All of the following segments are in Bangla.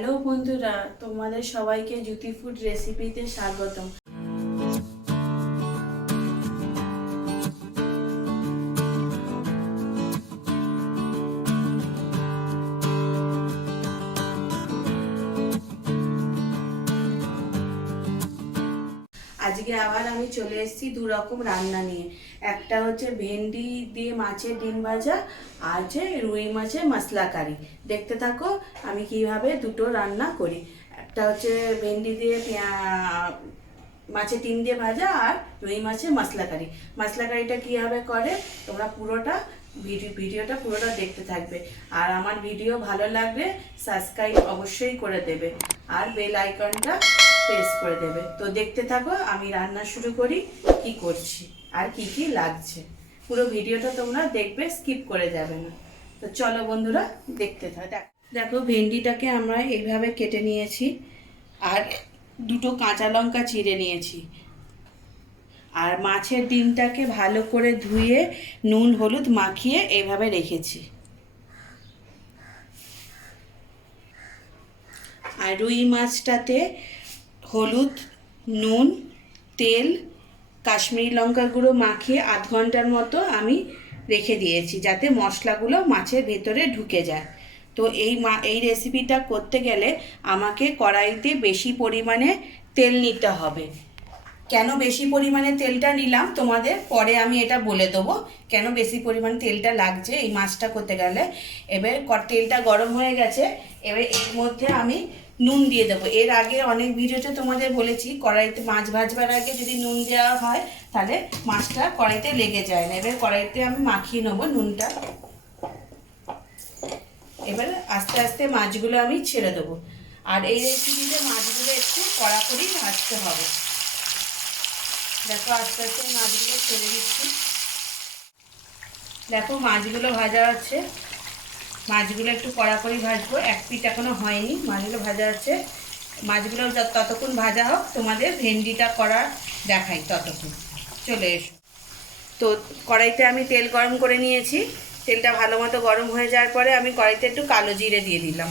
হ্যালো বন্ধুরা, তোমাদের সবাইকে জ্যোতি ফুড রেসিপিতে স্বাগতম। আজকে আবার আমি চলে এসেছি দু রকম রান্না নিয়ে। একটা হচ্ছে ভেন্ডি দিয়ে মাছের ডিম ভাজা, আর হচ্ছে রুই মাছের মশলা কারি। দেখতে থাকো আমি কিভাবে দুটো রান্না করি। একটা হচ্ছে ভেন্ডি দিয়ে মাছের ডিম দিয়ে ভাজা, আর রুই মাছের মশলা কারি। মশলা কারিটা কীভাবে করে তোমরা পুরোটা ভিডিওটা পুরোটা দেখতে থাকবে। আর আমার ভিডিও ভালো লাগলে সাবস্ক্রাইব অবশ্যই করে দেবে, আর বেল আইকনটা প্রেস করে দেবে। তো দেখতে থাকো আমি রান্না শুরু করি, কি করছি আর কি কি লাগছে। পুরো ভিডিওটা তোমরা দেখবে, স্কিপ করে যাবে না। তো চলো বন্ধুরা দেখতে থাকো। দেখো ভেন্ডিটাকে আমরা এইভাবে কেটে নিয়েছি, আর দুটো কাঁচা লঙ্কা চিড়ে নিয়েছি, আর মাছের ডিমটাকে ভালো করে ধুয়ে নুন হলুদ মাখিয়ে এইভাবে রেখেছি। আর রুই মাছটাতে হলুদ, নুন, তেল, কাশ্মীরি লঙ্কা গুঁড়ো মাখিয়ে আধ ঘন্টার মতো আমি রেখে দিয়েছি, যাতে মশলাগুলো মাছের ভেতরে ঢুকে যায়। তো এই রেসিপিটা করতে গেলে আমাকে কড়াইতে বেশি পরিমাণে তেল নিতে হবে। কেন বেশি পরিমাণে তেলটা নিলাম তোমাদের পরে আমি এটা বলে দেবো, কেন বেশি পরিমাণে তেলটা লাগছে এই মাছটা করতে গেলে। এবার তেলটা গরম হয়ে গেছে, এবার এর মধ্যে আমি নুন দিয়ে দেবো। এর আগে অনেক ভিডিওতে তোমাদের বলেছি কড়াইতে মাছ ভাজবার আগে যদি নুন দেওয়া হয় তাহলে মাছটা কড়াইতে লেগে যায় না। এবার কড়াইতে আমি মাখিয়ে নেবো নুনটা। এবার আস্তে আস্তে মাছগুলো আমি ছেড়ে দেবো। আর এই রেসিপিতে মাছগুলো একটু কড়া করেই ভাজতে হবে। দেখো আস্তে আস্তে মাছগুলো ছেড়ে দিচ্ছি। দেখো মাছগুলো ভাজা হচ্ছে, মাছগুলো একটু কড়া করে ভাজবো। এক পিঠ এখনো হয়নি, মাছগুলো ভাজা আছে। মাছগুলো ততক্ষণ ভাজা হোক, তোমাদের ভেন্ডিটা করা দেখাই ততক্ষণ। চলে এসো। তো কড়াইতে আমি তেল গরম করে নিয়েছি। তেলটা ভালো মতো গরম হয়ে যাওয়ার পরে আমি কড়াইতে একটু কালো জিরে দিয়ে দিলাম।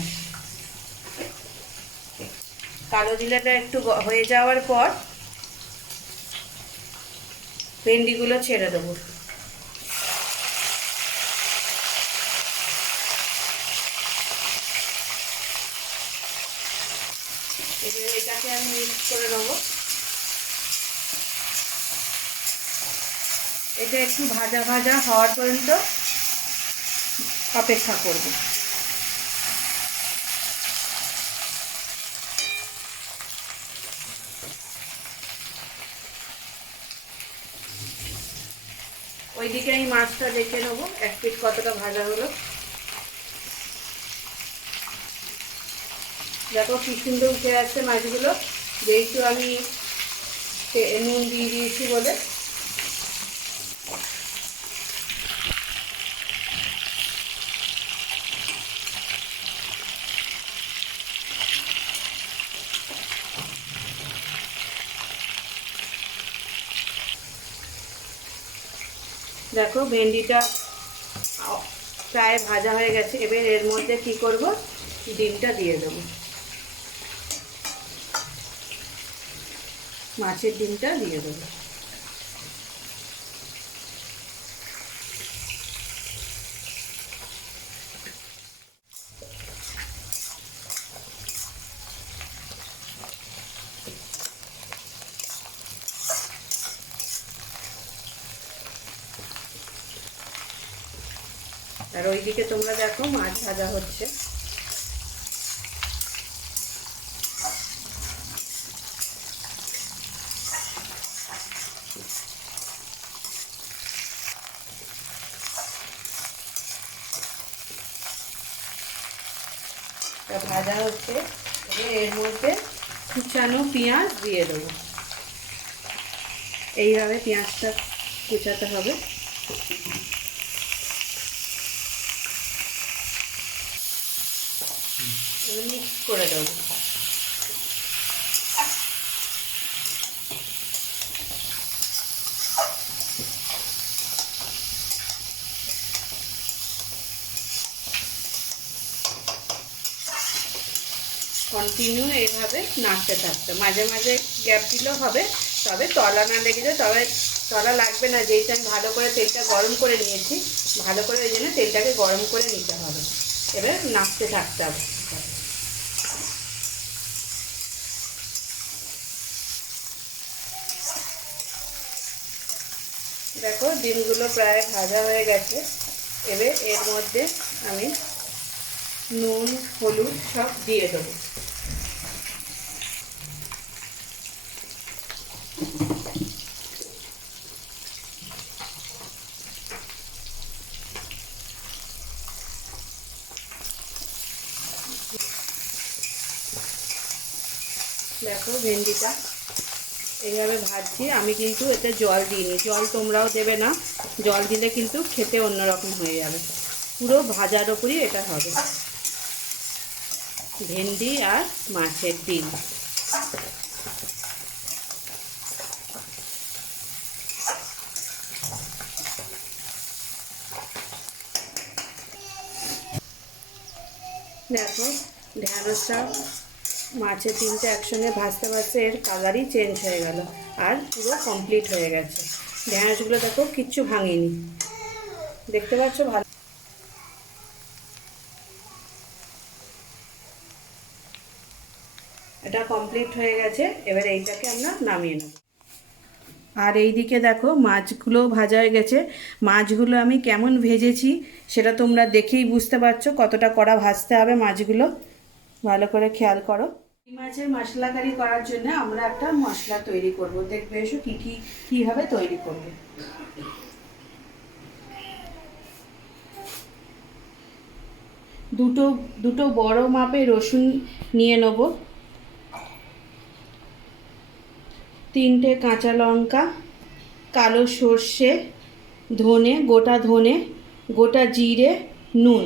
কালো জিরেটা একটু হয়ে যাওয়ার পর ভেন্ডিগুলো ছেড়ে দেবো। এটাকে আমি মিক্স করে নেবো। এটা একটু ভাজা ভাজা হওয়ার পর্যন্ত অপেক্ষা করব। ওইদিকে আমি মাছটা দেখে নেবো এক পিঠ কতটা ভাজা হলো। দেখো কি সুন্দর উঠে আসছে মাছগুলো, যেহেতু আমি নুন দিয়ে দিয়েছি বলে। দেখো ভেন্ডিটা প্রায় ভাজা হয়ে গেছে। এবার এর মধ্যে কি করব, ডিমটা দিয়ে দেবো। মাছের ডিমটা দিয়ে দেবো। আর ওইদিকে তোমরা দেখো মাছ ভাজা হচ্ছে। ভাজা হচ্ছে, এর মধ্যে কুচানো পেঁয়াজ দিয়ে দেবো। এইভাবে পেঁয়াজটা কুচাতে হবে। মিক্স করে দেবো। কন্টিনিউ এইভাবে নাড়তে থাকতে, মাঝে মাঝে গ্যাপ দিলেও হবে, তবে তলা না লেগে যায়। তবে তলা লাগবে না, যেইটা আমি ভালো করে তেলটা গরম করে নিয়েছি, ভালো করে ওই জন্য তেলটাকে গরম করে নিতে হবে। এবার নাড়তে থাকতে হবে। দেখো ডিমগুলো প্রায় ভাজা হয়ে গেছে। এবার এর মধ্যে আমি নুন হলুদ সব দিয়ে দেবো। দেখো ভেন্ডিটা এইভাবে ভাজছি। আমি কিন্তু এতে জল দিইনি, জল তোমরাও দেবে না, জল দিলে কিন্তু খেতে অন্যরকম হয়ে যাবে। পুরো ভাজার ওপরই এটা হবে, ভেন্ডি আর মাছের ডিম। দেখো ঢ্যাঁড়সটা মাছের ডিমটা একসঙ্গে ভাজতে ভাজতে এর কালারই চেঞ্জ হয়ে গেল আর পুরো কমপ্লিট হয়ে গেছে। ঢ্যাঁড়সগুলো দেখো কিচ্ছু ভাঙিনি, দেখতে পাচ্ছ ভালো। এটা কমপ্লিট হয়ে গেছে। এবার এইটাকে আমরা নামিয়ে নেব। আর এইদিকে দেখো মাছগুলো ভাজা হয়ে গেছে। মাছগুলো আমি কেমন ভেজেছি সেটা তোমরা দেখেই বুঝতে পারছো কতটা কড়া ভাজতে হবে মাছগুলো, ভালো করে খেয়াল করো। এই মাছের মশলা কারি করার জন্য আমরা একটা মশলা তৈরি করব, দেখবে এসো কীভাবে তৈরি করব। দুটো বড় মাপের রসুন নিয়ে নেব, 3টে কাঁচা লঙ্কা, কালো সর্ষে, ধনে, গোটা জিরে, নুন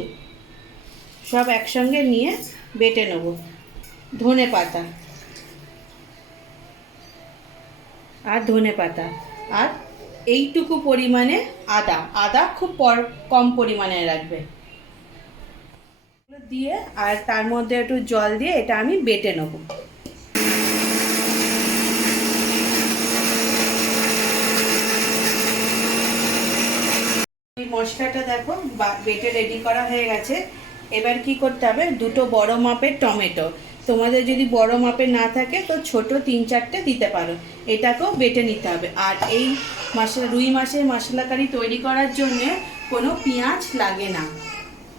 সব একসঙ্গে নিয়ে বেটে নেব। ধনে পাতা আর এইটুকু পরিমাণে আদা খুব কম পরিমাণে রাখবে দিয়ে, আর তার মধ্যে একটু জল দিয়ে এটা আমি বেটে নেব। এই মশলাটা দেখো বেটে রেডি করা হয়ে গেছে। এবার কি করতে হবে, দুটো বড় মাপের টমেটো, তোমাদের যদি বড় মাপের না থাকে তো ছোট 3-4টে দিতে পারো, এটাকেও বেটে নিতে হবে। আর এই রুই মাছের মশলা কারি তৈরি করার জন্য কোনো পেঁয়াজ লাগে না।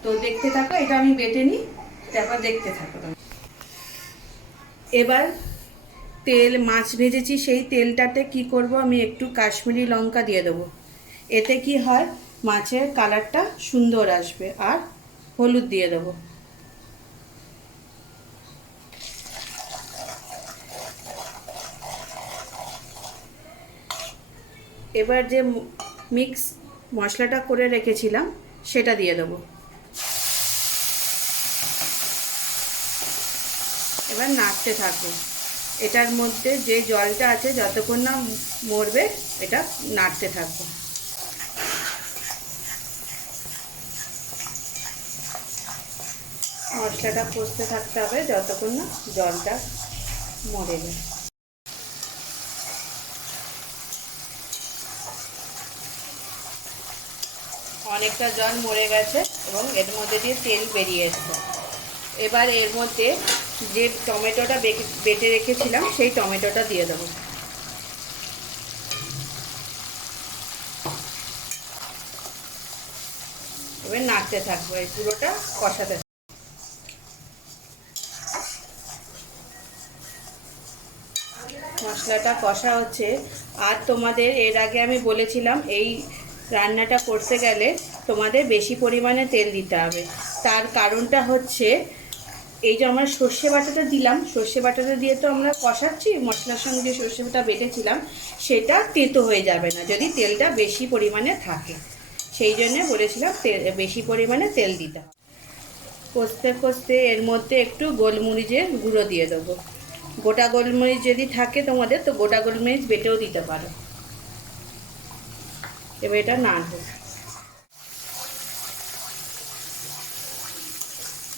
তো দেখতে থাকো, এটা আমি বেটে নিই, তারপর দেখতে থাকো। এবার মাছ ভেজেছি সেই তেলটাতে কি করব, আমি একটু কাশ্মীরি লঙ্কা দিয়ে দেবো। এতে কি হয়, মাছের কালারটা সুন্দর আসবে। আর হলুদ দিয়ে দেবো। এবার যে মিক্স মশলাটা করে রেখেছিলাম সেটা দিয়ে দেবো। এবার নাড়তে থাকবো। এটার মধ্যে যে জলটা আছে যতক্ষণ না মরবে এটা নাড়তে থাকবো। মশলাটা কষতে থাকতে হবে যতক্ষণ না জলটা মরে যায়। অনেকটা জল মরে গেছে এবং এর মধ্যে দিয়ে তেল বেরিয়ে এসছে। এবার এর মধ্যে যে টমেটোটা বেটে রেখেছিলাম সেই টমেটোটা দিয়ে দেবো। এবার নাড়তে থাকবো, এই পুরোটা কষাতে। মশলাটা কষা হচ্ছে। আর তোমাদের এর আগে আমি বলেছিলাম এই রান্নাটা করতে গেলে তোমাদের বেশি পরিমাণে তেল দিতে হবে। তার কারণটা হচ্ছে এই যে আমরা সর্ষে বাটাটা দিলাম, সর্ষে বাটাটা দিয়ে তো আমরা কষাচ্ছি, মশলার সঙ্গে যে সর্ষে বাটা বেটেছিলাম সেটা তেতো হয়ে যাবে না যদি তেলটা বেশি পরিমাণে থাকে। সেই জন্য বলেছিলাম বেশি পরিমাণে তেল দিতে হবে। কষতে কষতে এর মধ্যে একটু গোলমরিচের গুঁড়ো দিয়ে দেবো। গোটা গোলমরিচ যদি থাকে তোমাদের তো গোটা গোলমরিচ বেটেও দিতে পারো। এবার এটা নাড়বো।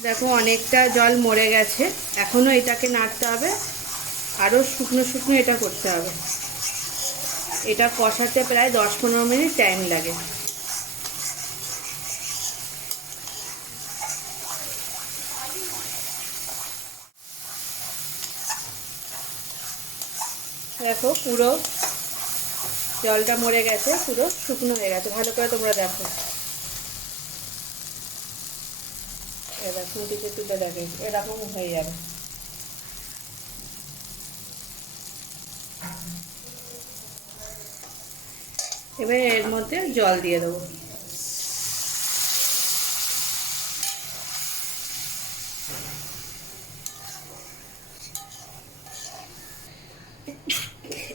দেখো অনেকটা জল মরে গেছে, এখনও এটাকে নাড়তে হবে, আরও শুকনো শুকনো এটা করতে হবে। এটা কষাতে প্রায় 10-15 মিনিট টাইম লাগে। দেখো পুরো জলটা মরে গেছে, পুরো শুকনো হয়ে গেছে, ভালো করে তোমরা দেখো। এরকম দিকে তুলে দেখে এরকম হয়ে যাবে। এবার এর মধ্যে জল দিয়ে দেবো।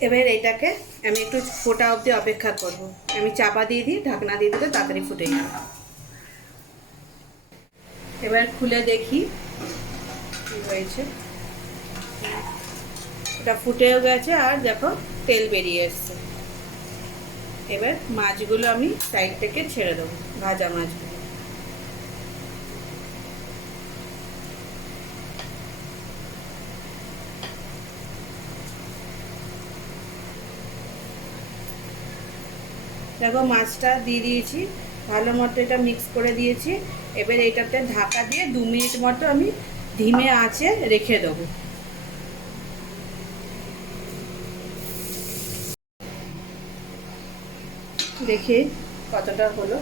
এবার এটাকে আমি একটু ফোটা অবধি অপেক্ষা করব। আমি চাপা দিয়ে দিই, ঢাকনা দিয়ে দিলে তাড়াতাড়ি ফুটে যাবে। এবার খুলে দেখি কি হয়েছে। এটা ফুটেও গেছে আর দেখো তেল বেরিয়ে এসছে। এবার মাছগুলো আমি সাইড থেকে ছেড়ে দেবো, ভাজা মাছগুলো। দেখো মাছটা দিয়ে দিয়েছি, ভালো মতো এটা মিক্স করে দিয়েছি। এবার এটাতে ঢাকা দিয়ে 2 মিনিট মতো আমি ধিমে আঁচে রেখে দেবো। দেখি কতটা হলো।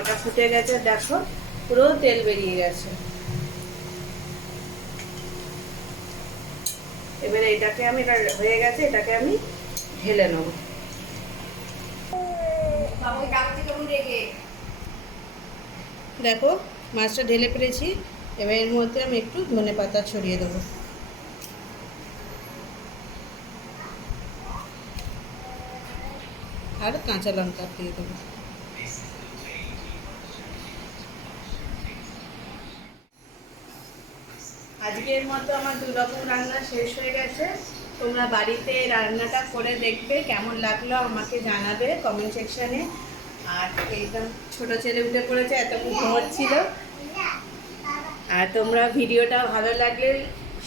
এটা ফুটে গেছে, দেখো পুরো তেল বেরিয়ে গেছে। এবারে এটাকে আমি, এটা হয়ে গেছে, এটাকে আমি ঢেলে নেব। দেখো মাছটা ঢেলে ফেলেছি। এবার এর মধ্যে আমি একটু ধনেপাতা ছড়িয়ে দেবো। আর কাঁচা লঙ্কা দিয়ে দেবো। আজকের মতো আমার 2 রকম রান্না শেষ হয়ে গেছে। তোমরা বাড়িতে রান্নাটা করে দেখবে, কেমন লাগলো আমাকে জানাবে কমেন্ট সেকশানে। আর একদম ছোটো ছেলে উঠে পড়েছে, এতক্ষণ ঘুমোচ্ছিল। আর তোমরা ভিডিওটা ভালো লাগলে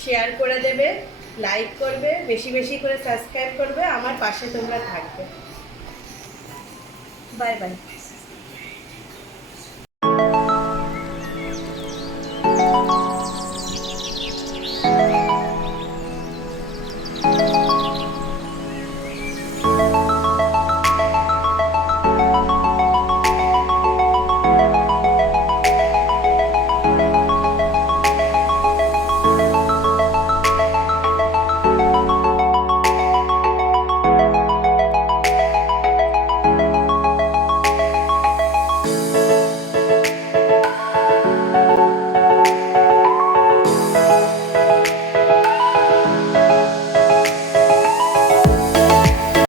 শেয়ার করে দেবে, লাইক করবে, বেশি বেশি করে সাবস্ক্রাইব করবে, আমার পাশে তোমরা থাকবে। Bye bye.